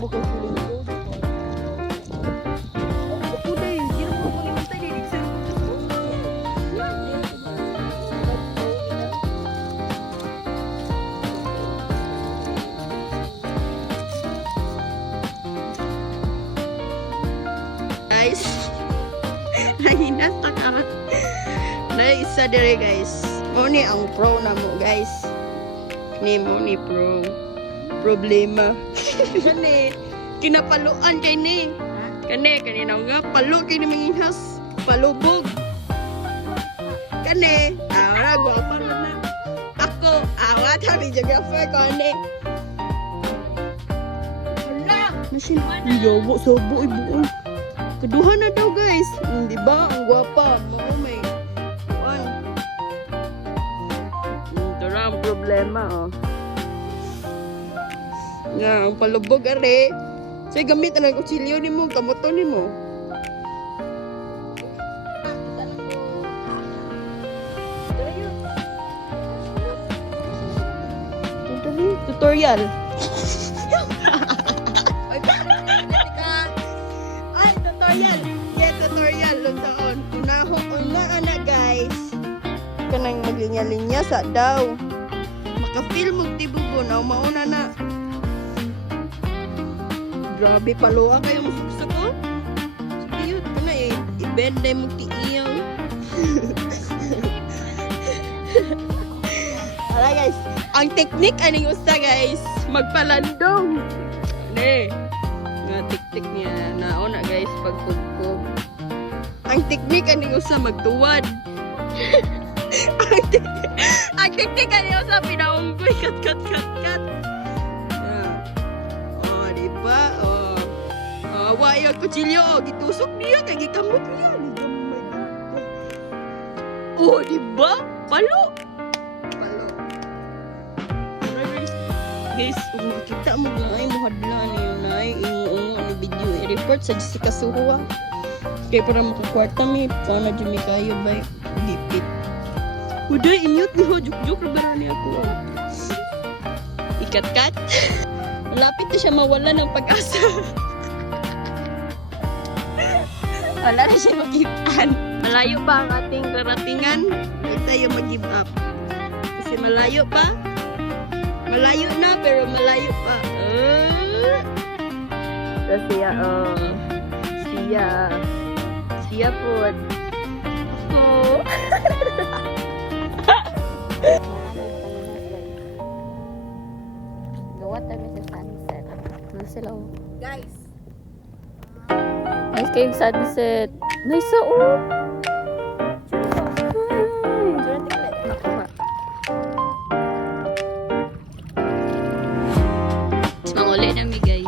bukal feeling ko. Ako na yun. Sino mo pag-imantay na yun? Sino mo guys, nahinata ka. Naisa dire guys. Muni ang pro na mo guys. Ni Muni pro. Problema. Kani kinapaluan kay ni. Kanina nga palo kay ni manginhas. Palubog. Kani ara go pa na. Ako awat habi geographer ko ni. Hala, nasin. Yawo sobo ibuon. Keduha na daw guys. Di ba ang gwapa mo may kuan. Ito ang problema oh. Nga ang palubog are. Say gamit ang kutsilyo nimo, kamoto nimo. Tutorial. Tutorial. Yeah, tutorial. Luntaon. Una ana guys. Kanang maglinya-linya sa daw. Maka-feel mo tibugo na mauna na. Grabe paluwa kayo masuksa ko. Sige yun. Kana i-bend na yung tiiyaw. Ala guys. Ang technique aning usta guys. Magpalandong. Ne. Nga tiktik niya nauna guys pagtugtog. Ang technique aning usa magtuwad. Ang technique aning usa pinaunggoy kat. Oh, di ba? Oh, wa yung kutsilyo gitusok niya kay gikamot niya. Oh, di ba? Palo. Guys, kita mo lang ay muhadlan niyo na ay ingo ang video i-report sa Jessica Suhua. Kaya para makakwarta mi, paano dyan may kayo ba? Gipit. Uday, i-mute ni ho, juk-juk na niya ako. Ikat-kat. Malapit na siya mawala ng pag-asa. Wala na siya mag-give-an. Malayo pa ang ating karatingan. Huwag tayo mag-give up. Kasi malayo pa. Malayo na, pero malayo pa. Siya po. Oh. Gawa tayo sa sunset. Sila oh. Guys. Nice kayong sunset. Nice oh. Manguli na mi guys.